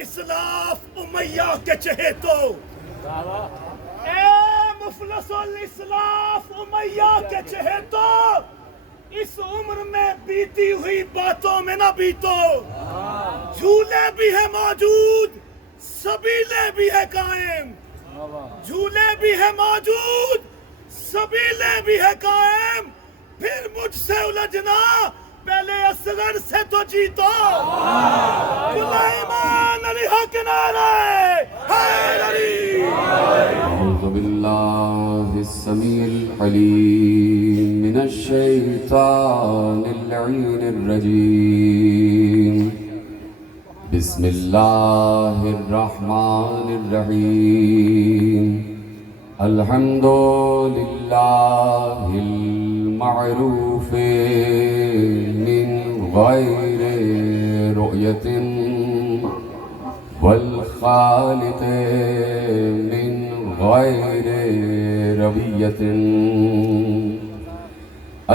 اسلاف امیہ کے چہیتو، اے مفلس الاسلاف امیہ کے چہیتو، اس عمر میں بیتی ہوئی باتوں میں نہ بیتو، جھولے بھی ہے موجود سبیلے بھی ہے قائم، جھولے بھی ہے موجود سبیلے بھی ہے قائم، پھر مجھ سے الجھنا پہلے اصغر سے تو جیتو، سلیمان علی حق نعرہ حیدر علی۔ اعوذ باللہ السمیع العلیم من الشیطان اللعین الرجیم، بسم اللہ الرحمن الرحیم، الحمد للہ المعروف من غیر رؤیت والخالق من غیر ربیت،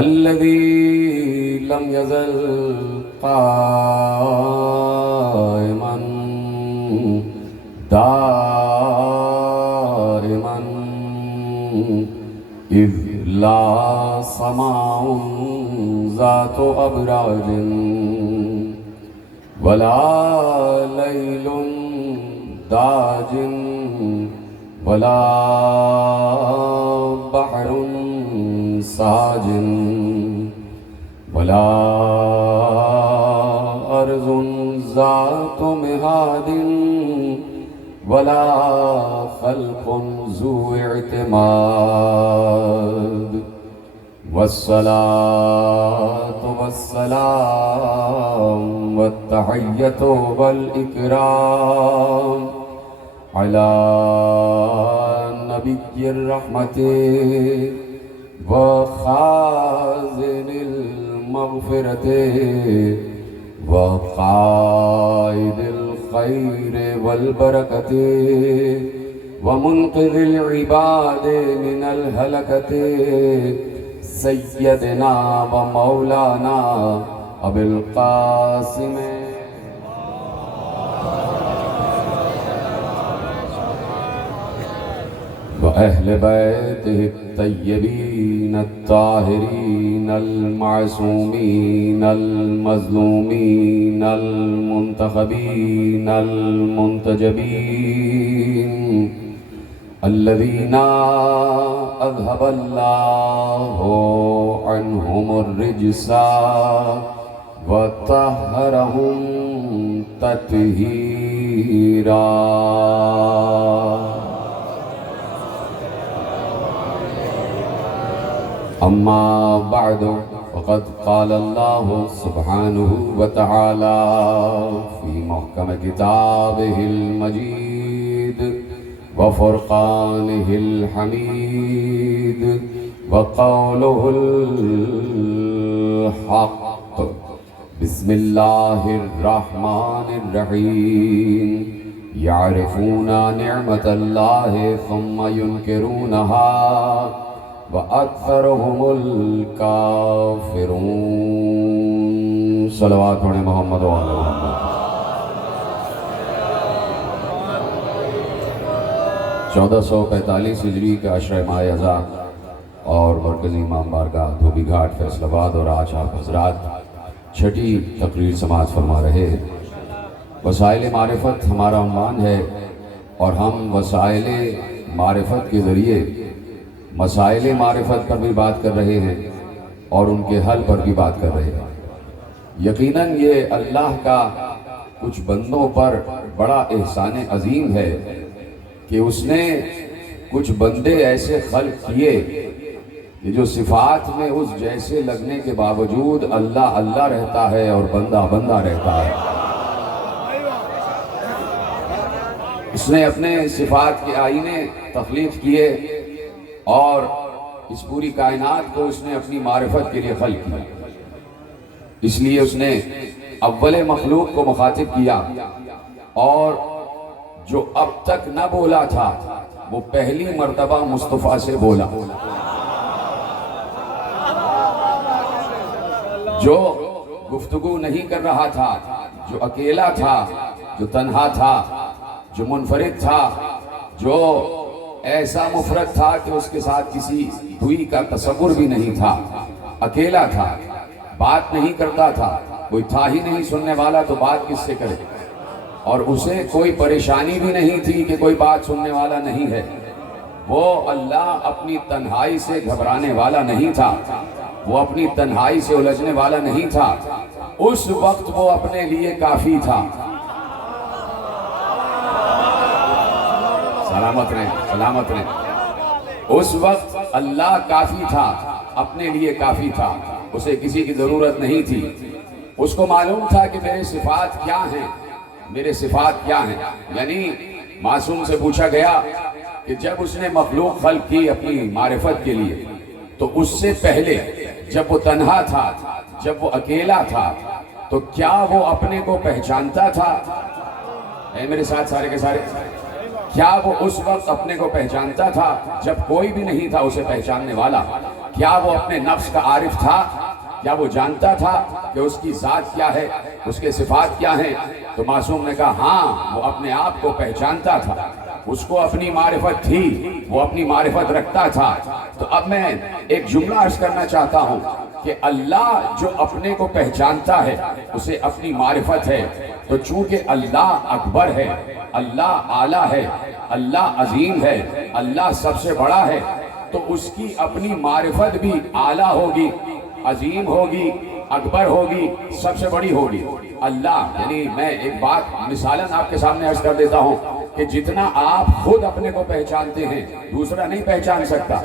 الذی لم یزل قائما دائما اذ لا سماع ذات ابراج ولا لیل داج ولا بحر ساج ولا ارض ذات مہاد ولا خلق ذو اعتماد، والصلاة والسلام والتحية والإكرام على نبي الرحمة وخازن المغفرة وقائد الخير والبركة ومنقذ العباد من الهلكة، سیدنا و مولانا ابو القاسم و اہل بیتہ الطیبین الطاہرین المعصومین المظلومین المنتخبین المنتجبین، الذین اذهب اللہ عنہم الرجس وطہرہم تطہیرا۔ اما بعد فقد قال اللہ سبحانہ وتعالی فی محکم کتابہ المجید وفرقانہ الحمید وقولہ الحق، بسم اللہ الرحمن الرحیم، یعرفون نعمت اللہ ثم ینکرونہا وَأَكْثَرُهُمُ الْكَافِرُونَ۔ صلوات پڑھیں محمد و آل محمد۔ 1445 ہجری کا عشرہ ماہ اذا اور مرکزی امام بارگاہ دھوبی گھاٹ فیصل آباد، اور آج آپ حضرات چھٹی تقریر سماعت فرما رہے ہیں۔ وسائل معرفت ہمارا عنوان ہے، اور ہم وسائل معرفت کے ذریعے مسائل معرفت پر بھی بات کر رہے ہیں، اور ان کے حل پر بھی بات کر رہے ہیں۔ یقیناً یہ اللہ کا کچھ بندوں پر بڑا احسان عظیم ہے کہ اس نے کچھ بندے ایسے خلق کیے کہ جو صفات میں اس جیسے لگنے کے باوجود اللہ اللہ رہتا ہے اور بندہ بندہ رہتا ہے۔ اس نے اپنے صفات کے آئینے تخلیق کیے اور اس پوری کائنات کو اس نے اپنی معرفت کے لیے خلق کیا۔ اس لیے اس نے اول مخلوق کو مخاطب کیا اور جو اب تک نہ بولا تھا وہ پہلی مرتبہ مصطفیٰ سے بولا۔ جو گفتگو نہیں کر رہا تھا، جو اکیلا تھا، جو تنہا تھا، جو منفرد تھا، جو ایسا مفرد تھا کہ اس کے ساتھ کسی دوئی کا تصور بھی نہیں تھا، اکیلا تھا، بات نہیں کرتا تھا، کوئی تھا ہی نہیں سننے والا تو بات کس سے کرے، اور اسے کوئی پریشانی بھی نہیں تھی کہ کوئی بات سننے والا نہیں ہے۔ وہ اللہ اپنی تنہائی سے گھبرانے والا نہیں تھا، وہ اپنی تنہائی سے الجھنے والا نہیں تھا۔ اس وقت وہ اپنے لیے کافی تھا۔ سلامت رہیں، سلامت رہیں۔ اس وقت اللہ کافی تھا، اپنے لیے کافی تھا، اسے کسی کی ضرورت نہیں تھی۔ اس کو معلوم تھا کہ میرے صفات کیا ہیں، میرے صفات کیا ہیں۔ یعنی معصوم سے پوچھا گیا کہ جب اس نے مخلوق خلق کی اپنی معرفت کے لیے تو اس سے پہلے جب وہ تنہا تھا، جب وہ اکیلا تھا، تو کیا وہ اپنے کو پہچانتا تھا؟ اے میرے ساتھ سارے کے سارے، کیا وہ اس وقت اپنے کو پہچانتا تھا جب کوئی بھی نہیں تھا اسے پہچاننے والا؟ کیا وہ اپنے نفس کا عارف تھا؟ کیا وہ جانتا تھا کہ اس کی ذات کیا ہے، اس کے صفات کیا ہیں؟ تو معصوم نے کہا ہاں، وہ اپنے آپ کو پہچانتا تھا، اس کو اپنی معرفت تھی، وہ اپنی معرفت رکھتا تھا۔ تو اب میں ایک جملہ عرض کرنا چاہتا ہوں کہ اللہ جو اپنے کو پہچانتا ہے اسے اپنی معرفت ہے، تو چونکہ اللہ اکبر ہے، اللہ اعلیٰ ہے، اللہ عظیم ہے، اللہ سب سے بڑا ہے، تو اس کی اپنی معرفت بھی اعلیٰ ہوگی، عظیم ہوگی، اکبر ہوگی، سب سے بڑی ہوگی۔ اللہ یعنی میں ایک بات مثالاً آپ کے سامنے عرض کر دیتا ہوں کہ جتنا آپ خود اپنے کو پہچانتے ہیں دوسرا نہیں پہچان سکتا۔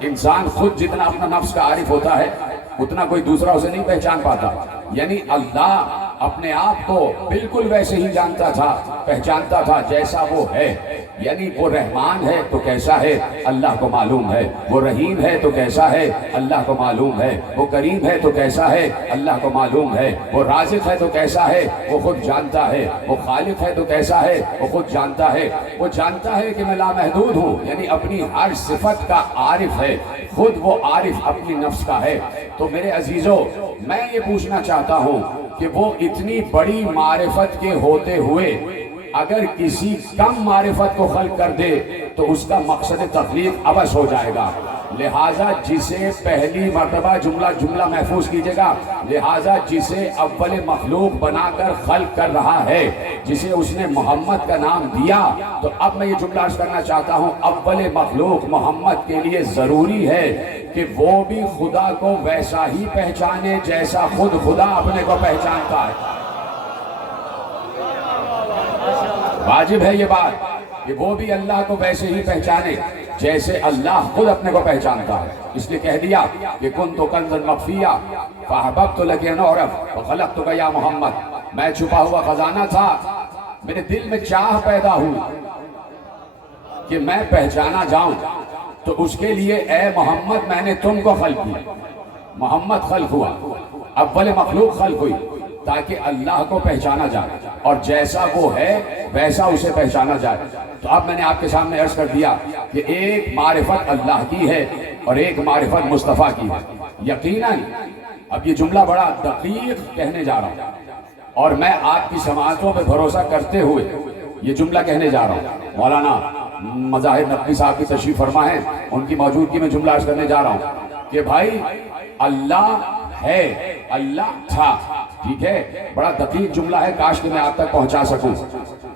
انسان خود جتنا اپنا نفس کا عارف ہوتا ہے اتنا کوئی دوسرا اسے نہیں پہچان پاتا۔ یعنی اللہ اپنے آپ کو بالکل ویسے ہی جانتا تھا، پہچانتا تھا جیسا وہ ہے۔ یعنی وہ رحمان ہے تو کیسا ہے اللہ کو معلوم ہے، وہ رحیم ہے تو کیسا ہے اللہ کو معلوم ہے، وہ کریم ہے تو کیسا ہے اللہ کو معلوم ہے، وہ رازق ہے تو کیسا ہے وہ خود جانتا ہے، وہ خالق ہے تو کیسا ہے وہ خود جانتا ہے۔ وہ جانتا ہے کہ میں لامحدود ہوں، یعنی اپنی ہر صفت کا عارف ہے، خود وہ عارف اپنی نفس کا ہے۔ تو میرے عزیزو، میں یہ پوچھنا چاہتا ہوں کہ وہ اتنی بڑی معرفت کے ہوتے ہوئے اگر کسی کم معرفت کو خلق کر دے تو اس کا مقصد تخلیق عبث ہو جائے گا۔ لہٰذا جسے پہلی مرتبہ جملہ محفوظ کیجئے گا، لہٰذا جسے اول مخلوق بنا کر خلق کر رہا ہے، جسے اس نے محمد کا نام دیا، تو اب میں یہ جملہ عرض کرنا چاہتا ہوں، اول مخلوق محمد کے لیے ضروری ہے کہ وہ بھی خدا کو ویسا ہی پہچانے جیسا خود خدا اپنے کو پہچانتا ہے۔ واجب ہے یہ بات کہ وہ بھی اللہ کو ویسے ہی پہچانے جیسے اللہ خود اپنے کو پہچانتا ہے۔ اس لیے کہہ دیا کہ کنت کنزا مخفیا فاحببت لک ان اعرف وخلقتک یا محمد، میں چھپا ہوا خزانہ تھا، میرے دل میں چاہ پیدا ہوئی کہ میں پہچانا جاؤں، تو اس کے لیے اے محمد میں نے تم کو خلق کیا۔ محمد خلق ہوا، اول مخلوق خلق ہوئی تاکہ اللہ کو پہچانا جائے اور جیسا وہ ہے ویسا اسے پہچانا جائے۔ تو اب میں نے آپ کے سامنے عرض کر دیا کہ ایک معرفت اللہ کی ہے اور ایک معرفت مصطفیٰ کی ہے۔ یقیناً اب یہ جملہ بڑا دقیق کہنے جا رہا ہوں اور میں آپ کی سماعتوں پہ بھروسہ کرتے ہوئے یہ جملہ کہنے جا رہا ہوں۔ مولانا مظاہر نقوی صاحب کی تشریف فرما ہے، ان کی موجودگی میں جملہ عرض کرنے جا رہا ہوں کہ بھائی اللہ ہے، اللہ تھا، ٹھیک ہے، بڑا دقیق جملہ ہے، کاش کہ میں آپ تک پہنچا سکوں۔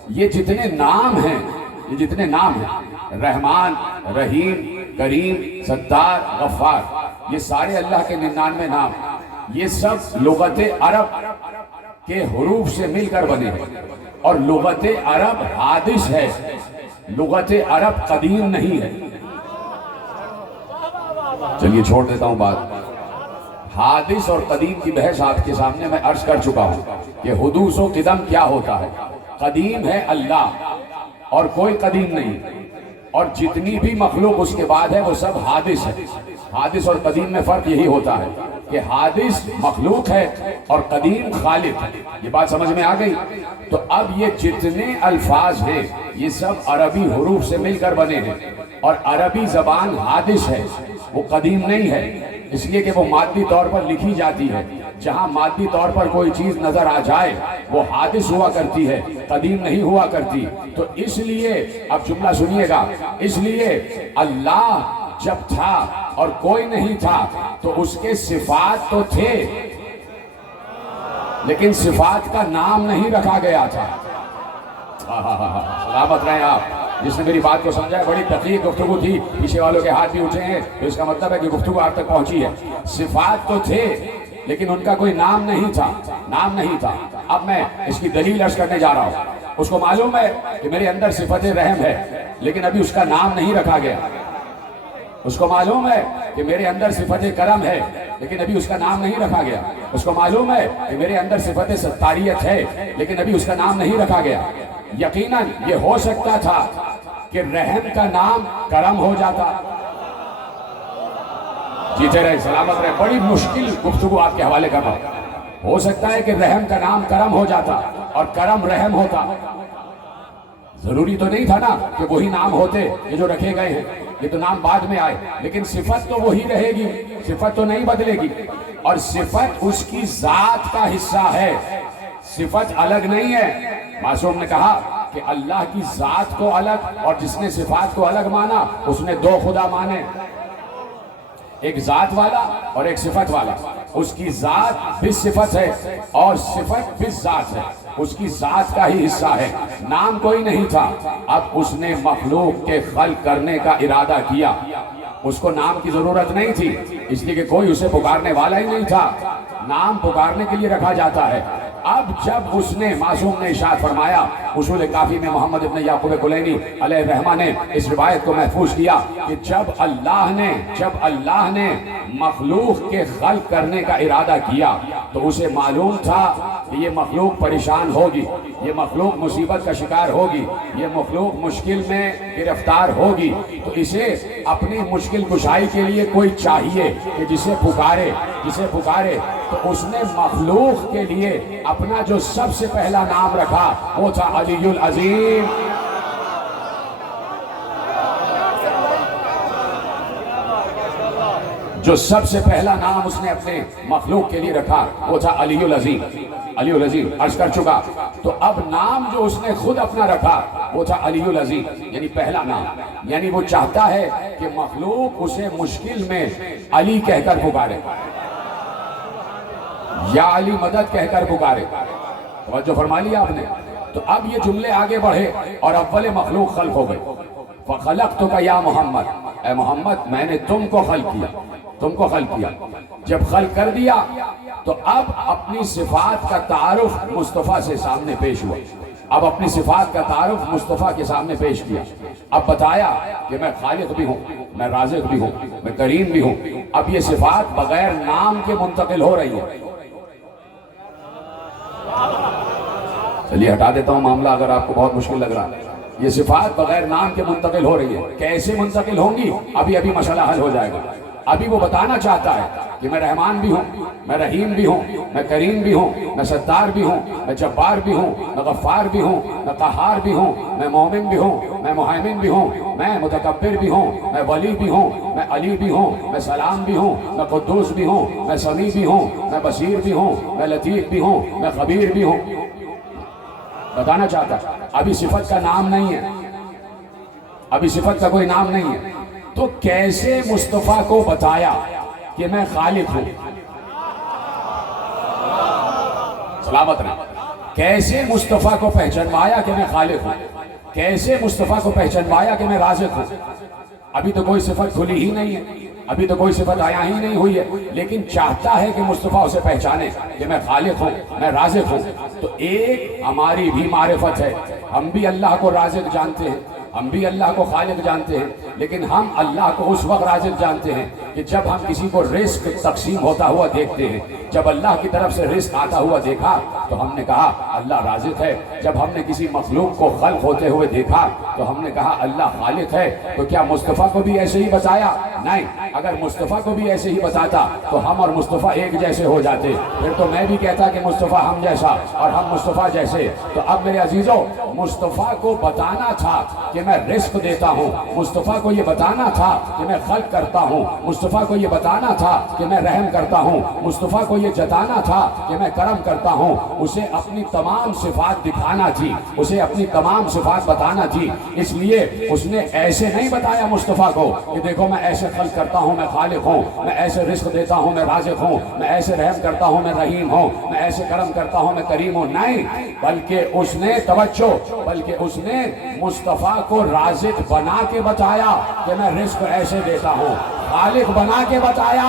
یہ جتنے نام ہیں، یہ جتنے نام ہیں، رحمان، رحیم، کریم، ستار، غفار، یہ سارے اللہ کے 99 نام، یہ سب لغت عرب کے حروف سے مل کر بنے ہیں، اور لغت عرب حادث ہے، لغت عرب قدیم نہیں ہے۔ چلیے چھوڑ دیتا ہوں بات، حادث اور قدیم کی بحث آپ کے سامنے میں عرض کر چکا ہوں کہ حدوث و قدم کیا ہوتا ہے۔ قدیم ہے اللہ اور کوئی قدیم نہیں، اور جتنی بھی مخلوق اس کے بعد ہے وہ سب حادث ہے۔ حادث اور قدیم میں فرق یہی ہوتا ہے کہ حادث مخلوق ہے اور قدیم خالق ہے۔ یہ بات سمجھ میں آ گئی؟ تو اب یہ جتنے الفاظ ہیں یہ سب عربی حروف سے مل کر بنے ہیں، اور عربی زبان حادث ہے، وہ قدیم نہیں ہے، اس لیے کہ وہ مادی طور پر لکھی جاتی ہے۔ جہاں مادی طور پر کوئی چیز نظر آ جائے وہ حادث ہوا کرتی ہے، قدیم نہیں ہوا کرتی۔ تو اس لیے اب جملہ سنیے گا، اس لیے اللہ جب تھا اور کوئی نہیں تھا تو اس کے صفات تو تھے، لیکن صفات کا نام نہیں رکھا گیا تھا۔ سلامت رہیں آپ۔ جس نے میری بات کو سمجھا ہے، بڑی دقیق گفتگو تھی، پیچھے والوں کے ہاتھ بھی اٹھے ہیں، تو اس کا مطلب ہے کہ گفتگو آپ تک پہنچی ہے۔ صفات تو تھے لیکن ان کا کوئی نام نہیں تھا، نام نہیں تھا۔ اب میں اس کی دلیل عرض کرنے جا رہا ہوں۔ اس کو معلوم ہے کہ میرے اندر صفت رحم ہے، لیکن ابھی اس کا نام نہیں رکھا گیا۔ اس کو معلوم ہے کہ میرے اندر صفت کرم ہے، لیکن ابھی اس کا نام نہیں رکھا گیا۔ اس کو معلوم ہے کہ میرے اندر صفت ستاریت ہے، لیکن ابھی اس کا نام نہیں رکھا گیا۔ یقیناً یہ ہو سکتا تھا کہ رحم کا نام کرم ہو جاتا۔ جیتے رہے، سلامت رہے، بڑی مشکل گفتگو آپ کے حوالے کر رہا ہوں۔ ہو سکتا ہے کہ رحم کا نام کرم ہو جاتا اور کرم رحم ہوتا۔ ضروری تو نہیں تھا نا کہ وہی نام ہوتے یہ جو رکھے گئے ہیں، یہ تو نام بعد میں آئے، لیکن صفت تو وہی رہے گی، صفت تو نہیں بدلے گی، اور صفت اس کی ذات کا حصہ ہے، صفت الگ نہیں ہے۔ معصوم نے کہا کہ اللہ کی ذات کو الگ، اور جس نے صفات کو الگ مانا اس نے دو خدا مانے، ایک ذات والا اور ایک صفت والا۔ اس کی ذات بھی صفت ہے اور صفت بھی ذات ہے، اس کی ذات کا ہی حصہ ہے، نام کوئی نہیں تھا۔ اب اس نے مخلوق کے خلق کرنے کا ارادہ کیا، اس کو نام کی ضرورت نہیں تھی، اس لیے کہ کوئی اسے پکارنے والا ہی نہیں تھا، نام پکارنے کے لیے رکھا جاتا ہے۔ اب جب اس نے، معصوم نے ارشاد فرمایا، اصول کافی میں محمد ابن یعقوب کلینی علیہ الرحمہ نے اس روایت کو محفوظ کیا کہ جب اللہ نے مخلوق کے خلق کرنے کا ارادہ کیا تو اسے معلوم تھا کہ یہ مخلوق پریشان ہوگی، یہ مخلوق مصیبت کا شکار ہوگی، یہ مخلوق مشکل میں گرفتار ہوگی، تو اسے اپنی مشکل کشائی کے لیے کوئی چاہیے کہ جسے پکارے۔ تو اس نے مخلوق کے لیے اپنا جو سب سے پہلا نام رکھا وہ تھا علی العظیم۔ جو سب سے پہلا نام اس نے اپنے مخلوق کے لیے رکھا وہ تھا علی العظیم۔ علی العظیم عرض کر چکا، تو اب نام جو اس نے خود اپنا رکھا وہ تھا علی العظیم، یعنی پہلا نام۔ یعنی وہ چاہتا ہے کہ مخلوق اسے مشکل میں علی کہہ کر پکارے، یا علی مدد کہہ کر پکارے۔ توجہ فرما لیا آپ نے؟ تو اب یہ جملے آگے بڑھے اور اول مخلوق خلق ہو گئے۔ فَخَلَقْتُكَ يَا محمد، اے محمد میں نے تم کو خلق کیا۔ جب خلق کر دیا تو اب اپنی صفات کا تعارف مصطفیٰ سے سامنے پیش ہوا، اب اپنی صفات کا تعارف مصطفیٰ کے سامنے پیش کیا۔ اب بتایا کہ میں خالق بھی ہوں، میں رازق بھی ہوں، میں کریم بھی ہوں۔ اب یہ صفات بغیر نام کے منتقل ہو رہی ہے۔ چلیے ہٹا دیتا ہوں معاملہ اگر آپ کو بہت مشکل لگ رہا ہے۔ یہ صفات بغیر نام کے منتقل ہو رہی ہے، کیسے منتقل ہوں گی ابھی مسئلہ حل ہو جائے گا۔ ابھی وہ بتانا چاہتا ہے کہ میں رحمان بھی ہوں، میں رحیم بھی ہوں، میں کریم بھی ہوں، میں ستار بھی ہوں، میں جبار بھی ہوں، میں غفار بھی ہوں، میں قہار بھی ہوں، میں مومن بھی ہوں، میں محیمن بھی ہوں، میں متکبر بھی ہوں، میں ولی بھی ہوں، میں علی بھی ہوں، میں سلام بھی ہوں، میں قدوس بھی ہوں، میں سمیع بھی ہوں، میں بصیر بھی ہوں، میں لطیف بھی ہوں، میں خبیر بھی ہوں۔ بتانا چاہتا ہے ابھی صفت کا نام نہیں ہے، ابھی صفت کا کوئی نام نہیں ہے، تو کیسے مصطفیٰ کو بتایا کہ میں خالق ہوں؟ سلامت رہے۔ کیسے مصطفیٰ کو پہچنوایا کہ میں خالق ہوں؟ کیسے مصطفیٰ کو پہچنوایا کہ میں رازق ہوں؟ ابھی تو کوئی صفت کھلی ہی نہیں ہے، ابھی تو کوئی صفت عیاں ہی نہیں ہوئی ہے، لیکن چاہتا ہے کہ مصطفیٰ اسے پہچانے کہ میں خالق ہوں، میں رازق ہوں۔ تو ایک ہماری بھی معرفت ہے، ہم بھی اللہ کو رازق جانتے ہیں، ہم بھی اللہ کو خالق جانتے ہیں، لیکن ہم اللہ کو اس وقت رازق جانتے ہیں کہ جب ہم کسی کو رزق تقسیم ہوتا ہوا دیکھتے ہیں۔ جب اللہ کی طرف سے رزق آتا ہوا دیکھا تو ہم نے کہا اللہ رازق ہے۔ جب ہم نے کسی مخلوق کو خلق ہوتے ہوئے دیکھا تو ہم نے کہا اللہ خالق ہے۔ تو کیا مصطفیٰ کو بھی ایسے ہی بتایا؟ نہیں، اگر مصطفیٰ کو بھی ایسے ہی بتاتا تو ہم اور مصطفیٰ ایک جیسے ہو جاتے، پھر تو میں بھی کہتا کہ مصطفیٰ ہم جیسا اور ہم مصطفیٰ جیسے۔ تو اب میرے عزیزوں، مصطفیٰ کو بتانا تھا کہ میں رزق دیتا ہوں، مصطفیٰ کو یہ بتانا تھا کہ میں خلق کرتا ہوں، مصطفیٰ کو یہ بتانا تھا کہ میں رحم کرتا ہوں، مصطفیٰ کو یہ جتانا تھا کہ میں کرم کرتا ہوں۔ اسے اپنی تمام صفات دکھانا تھی، اسے اپنی تمام صفات بتانا تھی، اس لیے اس نے ایسے نہیں بتایا مصطفیٰ کو کہ دیکھو میں ایسے خلق کرتا ہوں، میں خالق ہوں، میں ایسے رزق دیتا ہوں، میں رازق ہوں، میں ایسے رحم کرتا ہوں، میں رحیم ہوں، میں ایسے کرم کرتا ہوں، میں کریم ہوں۔ نہیں، بلکہ اس نے توجہ، بلکہ اس نے مصطفیٰ کو رازق بنا کے بتایا کہ میں رزق ایسے دیتا ہوں، خالق بنا کے بتایا۔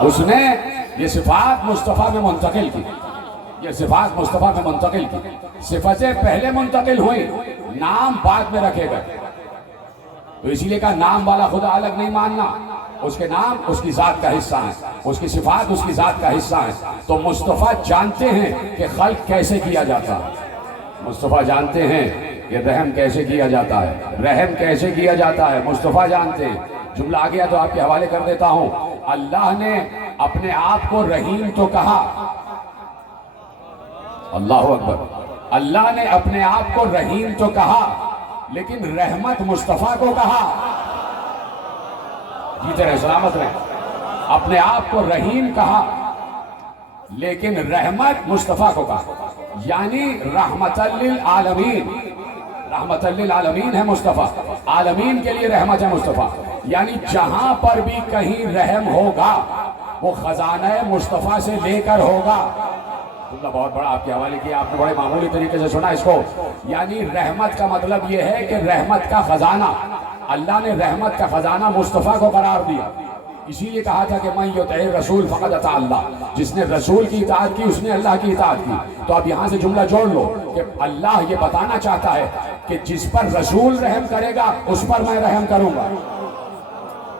اس نے یہ صفات مصطفیٰ میں منتقل کی، یہ صفات مصطفیٰ میں منتقل کی۔ صفتیں پہلے منتقل ہوئیں، نام بعد میں رکھے گئے۔ تو اسی لیے کہا نام والا خدا الگ نہیں ماننا، اس کے نام اس کی ذات کا حصہ ہیں، اس کی صفات اس کی ذات کا حصہ ہیں۔ تو مصطفیٰ جانتے ہیں کہ خلق کیسے کیا جاتا ہے، مصطفیٰ جانتے ہیں کہ رحم کیسے کیا جاتا ہے، رحم کیسے کیا جاتا ہے، مصطفیٰ جانتے ہیں۔ جملہ آ گیا تو آپ کے حوالے کر دیتا ہوں۔ اللہ نے اپنے آپ کو رحیم تو کہا، اللہ اکبر، اللہ نے اپنے آپ کو رحیم تو کہا، لیکن رحمت مصطفیٰ کو کہا۔ جیتے رہے، سلامت رہے۔ اپنے آپ کو رحیم کہا لیکن رحمت مصطفیٰ کو کہا، یعنی رحمت للعالمین، رحمت للعالمین ہے مصطفیٰ، عالمین کے لیے رحمت ہے مصطفیٰ۔ یعنی جہاں پر بھی کہیں رحم ہوگا وہ خزانہ مصطفیٰ سے لے کر ہوگا۔ اللہ بہت بڑا آپ کے حوالے کیا، آپ نے بڑے معمولی طریقے سے سنا اس کو۔ یعنی رحمت کا مطلب یہ ہے کہ رحمت کا خزانہ، اللہ نے رحمت کا خزانہ مصطفیٰ کو قرار دیا۔ اسی لیے کہا تھا کہ من یطع الرسول فقد اطاع اللہ، جس نے رسول کی اطاعت کی اس نے اللہ کی اطاعت کی۔ تو اب یہاں سے جملہ جوڑ لو کہ اللہ یہ بتانا چاہتا ہے کہ جس پر رسول رحم کرے گا اس پر میں رحم کروں گا۔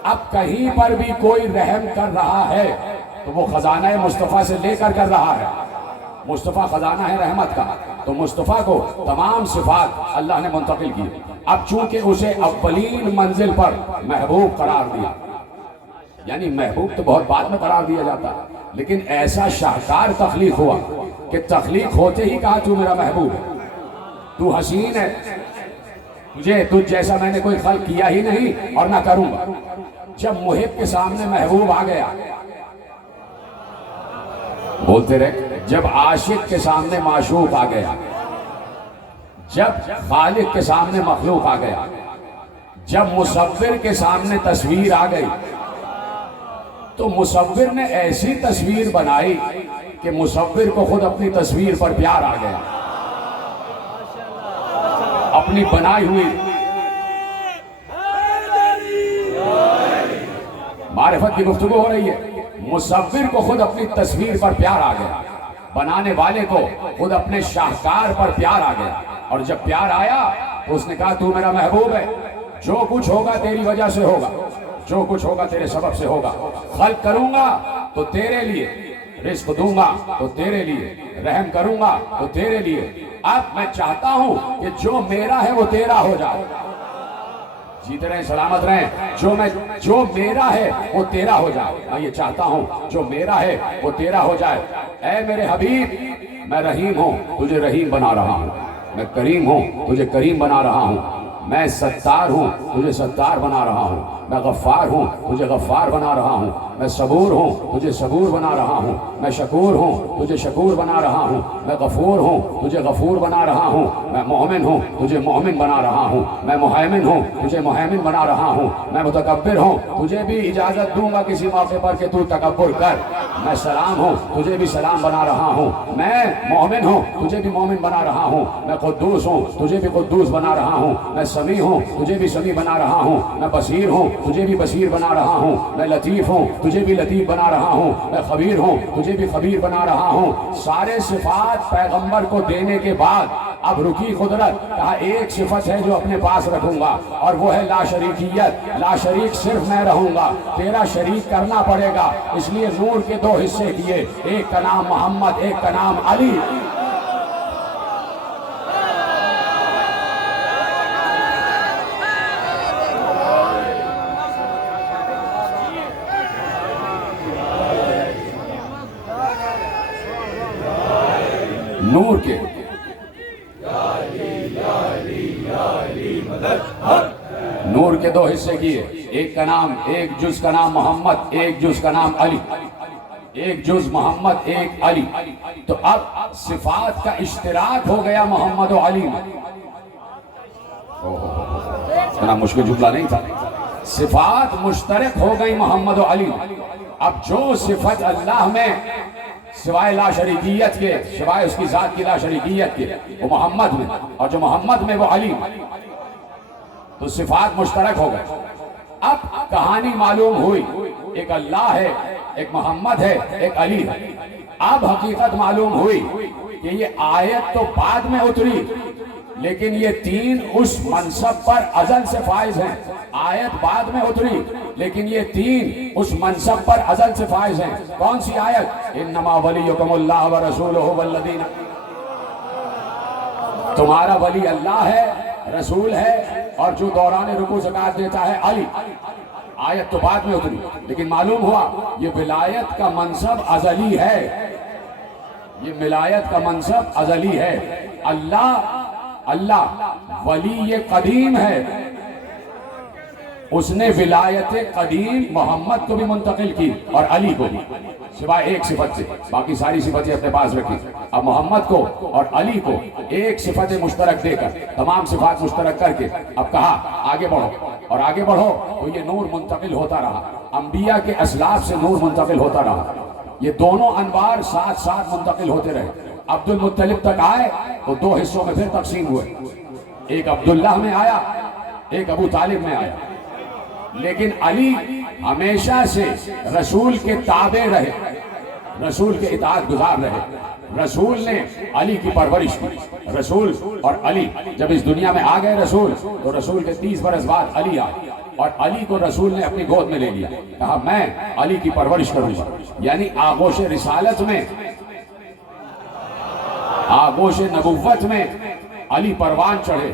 اب کہیں پر بھی کوئی رحم کر رہا ہے تو وہ خزانہ مصطفیٰ سے لے کر رہا ہے۔ مصطفیٰ خزانہ ہے رحمت کا، تو مصطفیٰ کو تمام صفات اللہ نے منتقل کی۔ اب چونکہ اسے اولین منزل پر محبوب قرار دیا، یعنی محبوب تو بہت بعد میں قرار دیا جاتا ہے، لیکن ایسا شاہکار تخلیق ہوا کہ تخلیق ہوتے ہی کہا تو میرا محبوب ہے، تو حسین ہے، تجھ جیسا میں نے کوئی خلق کیا ہی نہیں اور نہ کروں گا۔ جب محب کے سامنے محبوب آ گیا، بولتے رہے، جب عاشق کے سامنے معشوق آ گیا، جب خالق کے سامنے مخلوق آ گیا، جب مصور کے سامنے تصویر آ گئی، تو مصور نے ایسی تصویر بنائی کہ مصور کو خود اپنی تصویر پر پیار آ گیا، اپنی بنائی ہوئی معرفت کی گفتگو ہو رہی ہے۔ مصور کو خود اپنی تصویر پر پیار آ گیا، بنانے والے کو خود اپنے شاہکار پر پیار آ گیا، اور جب پیار آیا تو اس نے کہا تو میرا محبوب ہے، جو کچھ ہوگا تیری وجہ سے ہوگا، جو کچھ ہوگا تیرے سبب سے ہوگا، خلق کروں گا تو تیرے لیے، رزق دوں گا تو تیرے لیے، رحم کروں گا تو تیرے لیے۔ اب میں چاہتا ہوں کہ جو میرا ہے وہ تیرا ہو جائے۔ جیتے رہیں، سلامت رہیں۔ جو میرا ہے وہ تیرا ہو جائے، میں یہ چاہتا ہوں جو میرا ہے وہ تیرا ہو جائے۔ اے میرے حبیب، میں رحیم ہوں، تجھے رحیم بنا رہا ہوں، میں کریم ہوں، تجھے کریم بنا رہا ہوں، میں ستار ہوں، تجھے ستار بنا رہا ہوں، میں غفار ہوں، تجھے غفار بنا رہا ہوں، میں صبور ہوں، تجھے صبور بنا رہا ہوں، میں شکور ہوں، تجھے شکور بنا رہا ہوں، میں غفور ہوں، تجھے غفور بنا رہا ہوں، میں مومن ہوں، تجھے مومن بنا رہا ہوں، میں مہیمن ہوں، تجھے مہیمن بنا رہا ہوں، میں متکبر ہوں، تجھے بھی اجازت دوں گا کسی موقع پر کہ تو تکبر کر، میں سلام ہوں، تجھے بھی سلام بنا رہا ہوں، میں مومن ہوں، تجھے بھی مومن بنا رہا ہوں، میں قدوس ہوں، تجھے بھی قدوس بنا رہا ہوں، میں سمیع ہوں تجھے بھی سمیع بنا رہا ہوں، میں بصیر ہوں تجھے بھی بصیر بنا رہا ہوں، میں لطیف ہوں تجھے بھی لطیف بنا رہا ہوں، میں خبیر ہوں تجھے بھی خبیر بنا رہا ہوں۔ سارے صفات پیغمبر کو دینے کے بعد اب رکی قدرت، کہا ایک صفت ہے جو اپنے پاس رکھوں گا اور وہ ہے لا شریکیت، لا شریک صرف میں رہوں گا، تیرا شریک کرنا پڑے گا۔ اس لیے نور کے دو حصے کیے، ایک کا نام محمد، ایک کا نام علی۔ نور کے نور کے دو حصے کیے، ایک کا نام، ایک جز کا نام محمد، ایک جز کا نام علی، ایک جز محمد ایک علی۔ تو اب صفات کا اشتراک ہو گیا محمد و علی میں۔ اتنا مشکل جملہ نہیں تھا، صفات مشترک ہو گئی محمد و علی میں۔ اب جو صفت اللہ میں سوائے لا شریکیت کے، سوائے اس کی ذات کی لا شریکیت کے، وہ محمد میں، اور جو محمد میں وہ علی میں، تو صفات مشترک ہو گئے۔ اب کہانی معلوم ہوئی، ایک اللہ ہے، ایک محمد ہے، ایک علی ہے۔ اب حقیقت معلوم ہوئی کہ یہ آیت تو بعد میں اتری، لیکن یہ تین اس منصب پر ازل سے فائز ہیں۔ آیت بعد میں اتری، لیکن یہ تین اس منصب پر ازل سے فائز ہیں۔ کون سی آیت؟ انما ولیکم اللہ ورسولہ والذین، تمہارا ولی اللہ ہے، رسول ہے، اور جو دوران رکوع زکوٰۃ دیتا ہے علی۔ آیت تو بعد میں اتری، لیکن معلوم ہوا یہ ولایت کا منصب ازلی ہے، یہ ولایت کا منصب ازلی ہے۔ اللہ ولی قدیم ہے، اس نے ولایت قدیم محمد کو بھی منتقل کی اور علی کو بھی، سوائے ایک صفت سے، باقی ساری صفتیں اپنے پاس رکھی۔ اب محمد کو اور علی کو ایک صفت مشترک دے کر، تمام صفات مشترک کر کے اب کہا آگے بڑھو، اور آگے بڑھو تو یہ نور منتقل ہوتا رہا، انبیاء کے اسلاف سے نور منتقل ہوتا رہا، یہ دونوں انوار ساتھ ساتھ منتقل ہوتے رہے۔ عبد المطلب تک آئے تو دو حصوں میں پھر تقسیم ہوئے، ایک عبداللہ میں آیا، ایک ابو طالب میں آیا، لیکن علی ہمیشہ سے رسول کے تابع رہے، رسول کے اطاعت گزار رہے۔ رسول نے علی کی پرورش کی، رسول اور علی جب اس دنیا میں آ گئے رسول، تو رسول کے 30 برس بعد علی آئے، اور علی کو رسول نے اپنی گود میں لے لیا، کہا میں علی کی پرورش کروں گا۔ یعنی آغوش رسالت میں، آغوش نبوت میں علی پروان چڑھے،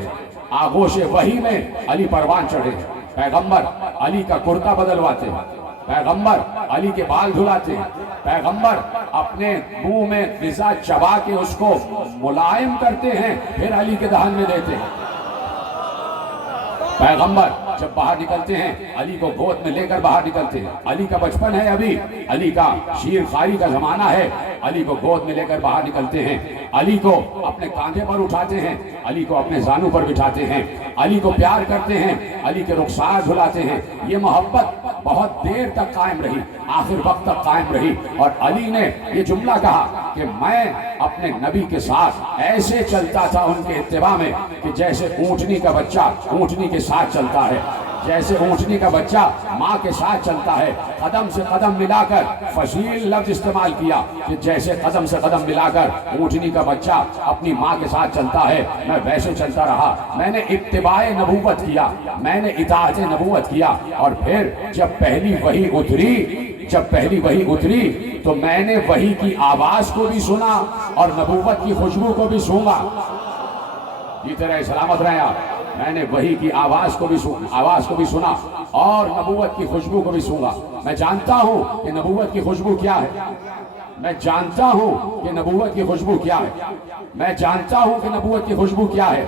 آغوش وحی میں علی پروان چڑھے۔ پیغمبر علی کا کرتا بدلواتے ہیں، پیغمبر علی کے بال دھلاتے ہیں، پیغمبر اپنے منہ میں غذا چبا کے اس کو ملائم کرتے ہیں، پھر علی کے دہن میں دیتے ہیں۔ پیغمبر جب باہر نکلتے ہیں علی کو گود میں لے کر باہر نکلتے ہیں، علی کا بچپن ہے ابھی، علی کا شیر خاری کا زمانہ ہے، علی کو گود میں لے کر باہر نکلتے ہیں، علی کو اپنے کاندھے پر اٹھاتے ہیں، علی کو اپنے زانوں پر بٹھاتے ہیں، علی کو پیار کرتے ہیں، علی کے رخسار دھلاتے ہیں۔ یہ محبت بہت دیر تک قائم رہی، آخر وقت تک قائم رہی، اور علی نے یہ جملہ کہا کہ میں اپنے نبی کے ساتھ ایسے چلتا تھا ان کے اتباع میں کہ جیسے اونٹنی کا بچہ اونٹنی کے ساتھ چلتا ہے، جیسے اونٹنی کا بچہ ماں کے ساتھ چلتا ہے۔ قدم سے قدم ملا کر فصیل لفظ استعمال کیا کہ جیسے قدم سے قدم ملا کر اونٹنی کا بچہ اپنی ماں کے ساتھ چلتا ہے، میں ویسے چلتا رہا۔ میں نے اتباع نبوت کیا، میں نے اطاعت نبوت کیا، اور پھر جب پہلی وحی اتری تو میں نے وحی کی آواز کو بھی سنا اور نبوت کی خوشبو کو بھی سونگا۔ یہ طرح سلامت رہے آپ۔ میں نے وحی کی آواز کو بھی سنا اور نبوت کی خوشبو کو بھی سونگا۔ میں جانتا ہوں کہ نبوت کی خوشبو کیا ہے، میں جانتا ہوں کہ نبوت کی خوشبو کیا ہے، میں جانتا ہوں کہ نبوت کی خوشبو کیا ہے۔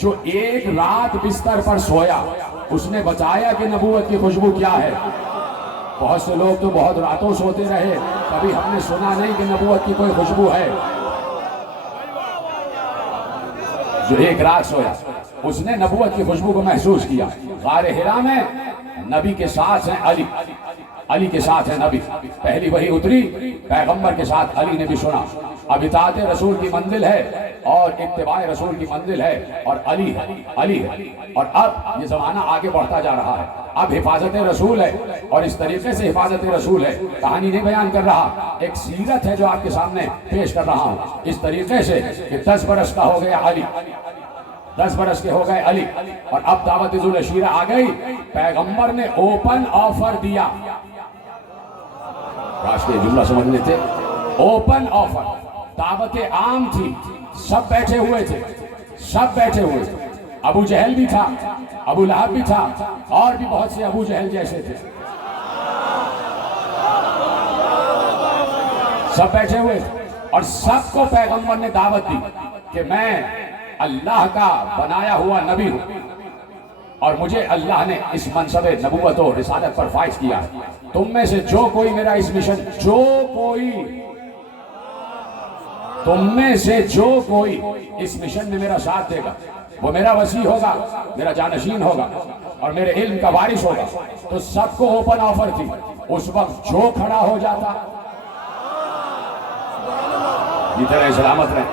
جو ایک رات بستر پر سویا اس نے بتایا کہ نبوت کی خوشبو کیا ہے۔ بہت سے لوگ تو بہت راتوں سوتے رہے، کبھی ہم نے سنا نہیں کہ نبوت کی کوئی خوشبو ہے۔ جو ایک رات سویا اس نے نبوت کی خوشبو کو محسوس کیا۔ غار حرا میں نبی کے ساتھ ہیں علی کے ساتھ ہے نبی، پہلی وحی اتری، پیغمبر کے ساتھ علی نے بھی سنا۔ اب اطاعت رسول کی منزل ہے اور اتباع رسول کی منزل ہے اور علی ہے، علی ہے۔ اور اب یہ زمانہ آگے بڑھتا جا رہا ہے، اب حفاظت رسول ہے، اور اس طریقے سے حفاظت رسول ہے، کہانی نہیں بیان کر رہا، ایک سیرت ہے جو آپ کے سامنے پیش کر رہا ہوں، اس طریقے سے کہ 10 برس کا ہو گیا علی، 10 برس کے ہو گئے علی، اور اب دعوت ذوالعشیرہ آ گئی، پیغمبر نے اوپن آفر دیا، کاش کے جملہ سمجھ لیتے، اوپن آفر، دعوت عام تھی، سب بیٹھے ہوئے تھے، سب بیٹھے ہوئے تھے، ابو جہل بھی تھا، ابو لہب بھی تھا، اور بھی بہت سے ابو جہل جیسے تھے، سب بیٹھے ہوئے تھے، اور سب کو پیغمبر نے دعوت دی کہ میں اللہ کا بنایا ہوا نبی ہوں، اور مجھے اللہ نے اس منصب نبوت و رسالت پر فائز کیا ہے، تم میں سے جو کوئی میرا اس مشن، جو کوئی تم میں سے جو کوئی اس مشن میں میرا ساتھ دے گا وہ میرا وسیع ہوگا، میرا جانشین ہوگا، اور میرے علم کا وارث ہوگا۔ تو سب کو اوپن آفر تھی، اس وقت جو کھڑا ہو جاتا، جتنے سلامت رہے،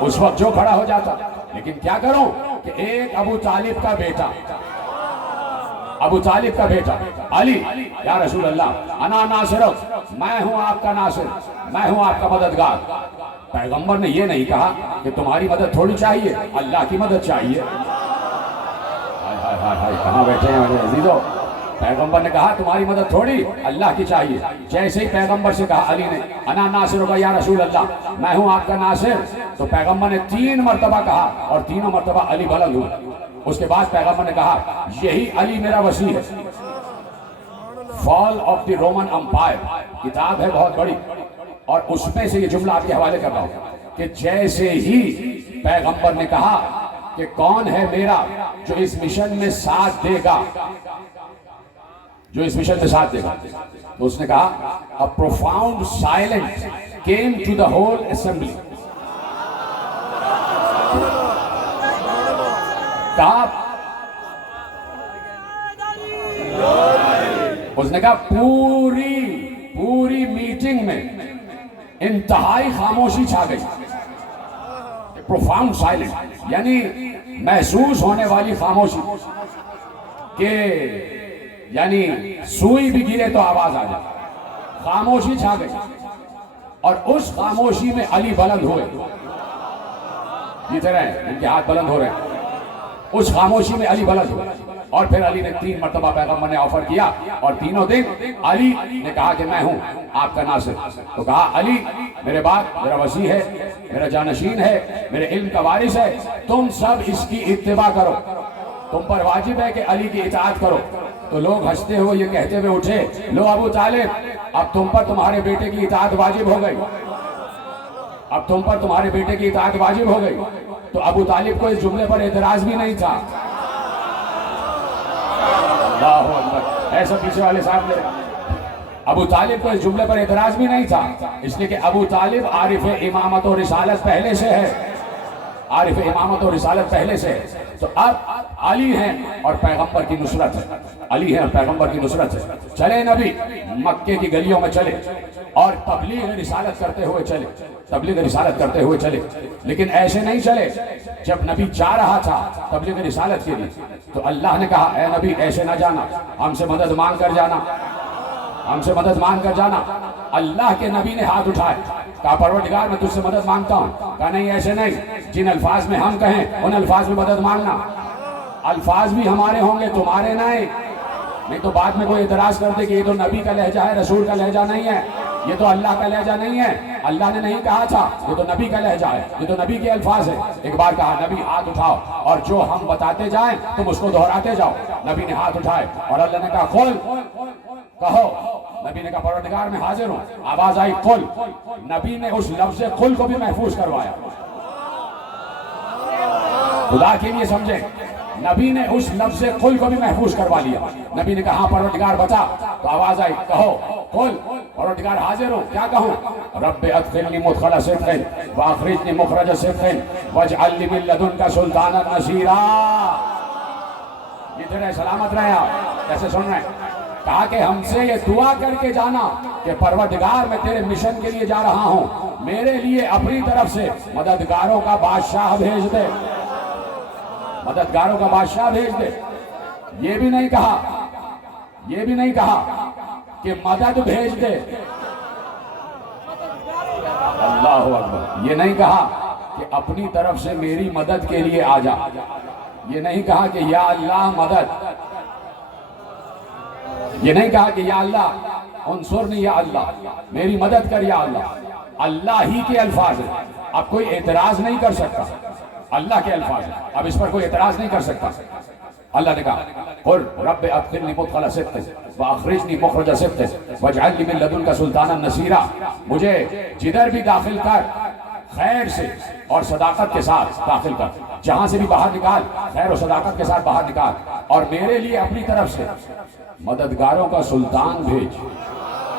اس وقت جو کھڑا ہو جاتا، لیکن کیا کروں کہ ایک ابو طالب کا بیٹا، ابو طالب کا بیٹا علی، یا رسول اللہ انا ناصرک، میں ہوں آپ کا ناصر، میں ہوں آپ کا مددگار۔ پیغمبر نے یہ نہیں کہا کہ تمہاری مدد تھوڑی چاہیے، اللہ کی مدد چاہیے۔ کہاں بیٹھے ہیں میرے عزیزو؟ پیغمبر نے کہا تمہاری مدد تھوڑی، اللہ کی چاہیے۔ جیسے ہی پیغمبر سے کہا علی نے انا ناصرک یا رسول اللہ، میں ہوں آپ کا ناصر، تو پیغمبر نے 3 مرتبہ کہا، اور تینوں مرتبہ علی بلند ہوئے۔ اس کے بعد پیغمبر نے کہا یہی علی میرا وسیع ہے۔ فال آف دی رومن امپائر کتاب ہے بہت بڑی، اور اس میں سے یہ جملہ آپ کے حوالے کر رہا ہوں کہ جیسے ہی پیغمبر نے کہا کہ کون ہے میرا جو اس مشن میں ساتھ دے گا، جو اس مشن میں ساتھ دے گا، تو اس نے کہا a profound silence came to the whole assembly۔ کہا اس نے کہا پوری میٹنگ میں انتہائی خاموشی چھا گئی، پروفاؤنڈ سائلنٹ، یعنی محسوس ہونے والی خاموشی کہ یعنی سوئی بھی گرے تو آواز آ جائے، خاموشی چھا گئی، اور اس خاموشی میں علی بلند ہوئے، جیتے رہے ان کے ہاتھ بلند ہو رہے ہیں، اس خاموشی میں علی بلند ہوئے، اور پھر علی نے 3 مرتبہ پیغمبر نے آفر کیا، اور تینوں دن علی نے کہا کہ میں ہوں آپ کا ناصر۔ تو کہا علی میرے بعد میرا وسیع ہے، میرا جانشین ہے، میرے علم کا وارث ہے، تم سب اس کی اتباع کرو، تم پر واجب ہے کہ علی کی اطاعت کرو۔ تو لوگ ہنستے ہوئے یہ کہتے ہوئے اٹھے، لو ابو طالب اب تم پر تمہارے بیٹے کی اطاعت واجب ہو گئی، اب تم پر تمہارے بیٹے کی اطاعت واجب ہو گئی۔ تو ابو طالب کو اس جملے پر اعتراض بھی نہیں تھا۔ اللہ اکبر، ایسا پیچھے والے صاحب نے، ابو طالب کو اس جملے پر اعتراض بھی نہیں تھا، اس لیے کہ ابو طالب عارف امامت و رسالت پہلے سے ہے، عارف امامت و رسالت پہلے سے ہے۔ تو اب علی ہیں اور پیغمبر کی نصرت ہے، علی ہیں اور پیغمبر کی نصرت ہے۔ چلے نبی مکے کی گلیوں میں چلے اور تبلیغ رسالت کرتے ہوئے چلے، تبلیغ رسالت کرتے ہوئے چلے، لیکن ایسے نہیں چلے۔ جب نبی جا رہا تھا تبلیغ رسالت کے لیے تو اللہ نے کہا اے نبی ایسے نہ جانا، ہم سے مدد مانگ کر جانا، ہم سے مدد مانگ کر جانا۔ اللہ کے نبی نے ہاتھ اٹھائے، کہا پروردگار میں تجھ سے مدد مانگتا ہوں۔ کہا نہیں ایسے نہیں، جن الفاظ میں ہم کہیں ان الفاظ میں مدد مانگنا، الفاظ بھی ہمارے ہوں گے تمہارے نہیں تو بعد میں کوئی اعتراض کر دے کہ یہ تو نبی کا لہجہ ہے، رسول کا لہجہ نہیں ہے، یہ تو اللہ کا لہجہ نہیں ہے، اللہ نے نہیں کہا تھا، یہ تو نبی کا لہجہ ہے، یہ تو نبی کے الفاظ ہیں۔ ایک بار کہا نبی ہاتھ اٹھاؤ اور جو ہم بتاتے جائیں تم اس کو دہراتے جاؤ۔ نبی نے ہاتھ اٹھائے اور اللہ نے کہا قل، کہو۔ نبی نے کہا پروردگار میں حاضر ہوں، آواز آئی قل، نبی نے اس لفظ قل کو بھی محفوظ کروایا۔ خدا کے لیے سمجھیں، نبی نے اس لفظ قل کو بھی محفوظ کروا لیا۔ نبی نے کہا ہاں پروردگار بتا، تو آواز آئی کہو قل، پروردگار حاضر ہوں، کیا کہوں؟ رب ادخلنی مدخل صدق واخرجنی مخرج صدق واجعل لی من لدنک سلطانا نصیرا۔ ادھر ہے، سلامت رہے آپ، کیسے سن رہے ہیں؟ کہا کہ ہم سے یہ دعا کر کے جانا کہ پروردگار میں تیرے مشن کے لیے جا رہا ہوں، میرے لیے اپنی طرف سے مددگاروں کا بادشاہ بھیج دے، مددگاروں کا بادشاہ بھیج دے۔ یہ بھی نہیں کہا کہ مدد بھیج دے، اللہ اکبر، یہ نہیں کہا کہ اپنی طرف سے میری مدد کے لیے آ جا، یہ نہیں کہا کہ یا اللہ مدد، یہ نہیں کہا کہ یا اللہ انصرنی، یا اللہ میری مدد کر، یا اللہ۔ اللہ ہی کے الفاظ ہیں، اب کوئی اعتراض نہیں کر سکتا، اللہ کے الفاظ ہیں، اب اس پر کوئی اعتراض نہیں کر سکتا۔ اللہ نے کہا قل رب ادخلنی مدخل صدق واخرجنی مخرج صدق واجعل لی من لدنک سلطانا نصیرا، مجھے جدھر بھی داخل کر خیر سے اور صداقت کے ساتھ داخل کر، جہاں سے بھی باہر نکال خیر و صداقت کے ساتھ باہر نکال، اور میرے لیے اپنی طرف سے مددگاروں کا سلطان بھیج،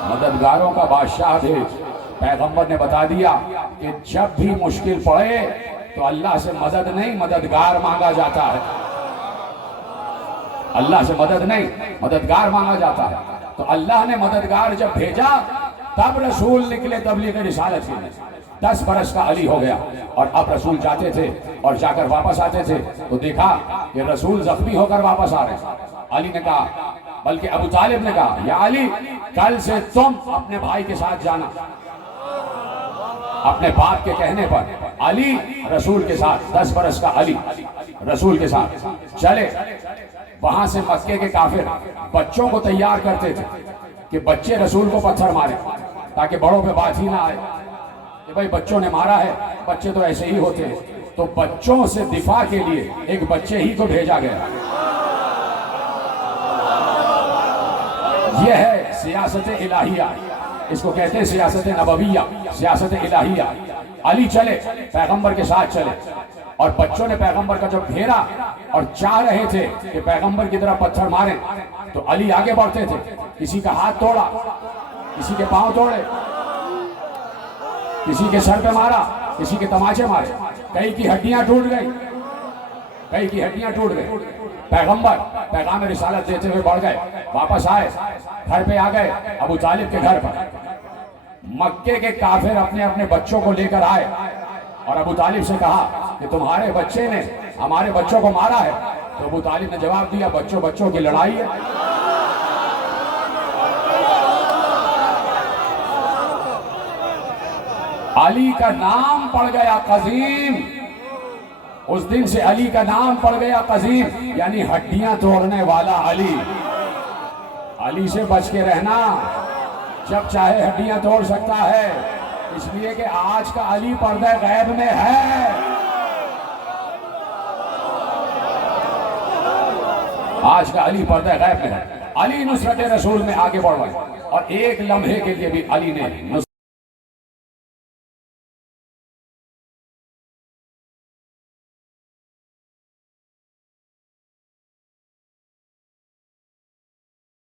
مددگاروں کا بادشاہ بھیج۔ پیغمبر نے بتا دیا کہ جب بھی مشکل پڑے تو اللہ سے مدد نہیں مددگار مانگا جاتا ہے، اللہ سے مدد نہیں مددگار مانگا جاتا ہے۔ تو اللہ نے مددگار جب بھیجا تب رسول نکلے تبلیغ رسالت کے لیے۔ 10 برس کا علی ہو گیا، اور اب رسول جاتے تھے اور جا کر واپس آتے تھے تو دیکھا کہ رسول زخمی ہو کر واپس آ رہے ہیں۔ علی نے کہا، بلکہ ابو طالب نے کہا، یا علی کل سے تم اپنے بھائی کے ساتھ جانا۔ اپنے باپ کے کہنے پر علی رسول کے ساتھ، 10 برس کا علی رسول کے ساتھ چلے۔ وہاں سے مکے کے کافر بچوں کو تیار کرتے تھے کہ بچے رسول کو پتھر مارے، تاکہ بڑوں پہ بات ہی نہ آئے کہ بھائی بچوں نے مارا ہے، بچے تو ایسے ہی ہوتے ہیں۔ تو بچوں سے دفاع کے لیے ایک بچے ہی کو بھیجا گیا۔ یہ ہے سیاست الہیہ، اس کو کہتے ہیں سیاست نبویہ، سیاست الہیہ۔ علی چلے، پیغمبر کے ساتھ چلے، اور بچوں نے پیغمبر کا جب گھیرا اور چاہ رہے تھے کہ پیغمبر کی طرف پتھر ماریں، تو علی آگے بڑھتے تھے، کسی کا ہاتھ توڑا، کسی کے پاؤں توڑے، کسی کے سر پہ مارا، کسی کے تماچے مارے، کئی کی ہڈیاں ٹوٹ گئی، کئی کی ہڈیاں ٹوٹ گئی۔ پیغمبر پیغام رسالت دیتے ہوئے بڑھ گئے، واپس آئے، گھر پہ آ گئے ابو طالب کے گھر پر۔ مکے کے کافر اپنے اپنے بچوں کو لے کر آئے اور ابو طالب سے کہا کہ تمہارے بچے نے ہمارے بچوں کو مارا ہے۔ تو ابو طالب نے جواب دیا، بچوں کی لڑائی ہے۔ علی کا نام پڑ گیا قزیم، اس دن سے علی کا نام پڑ گیا قزیم، یعنی ہڈیاں توڑنے والا علی۔ علی سے بچ کے رہنا، جب چاہے ہڈیاں توڑ سکتا ہے، اس لیے کہ آج کا علی پردہ غیب میں ہے۔ آج کا علی پردہ غیب میں ہے۔ علی نصرت رسول میں آگے بڑھ گئے، اور ایک لمحے کے لیے بھی علی نے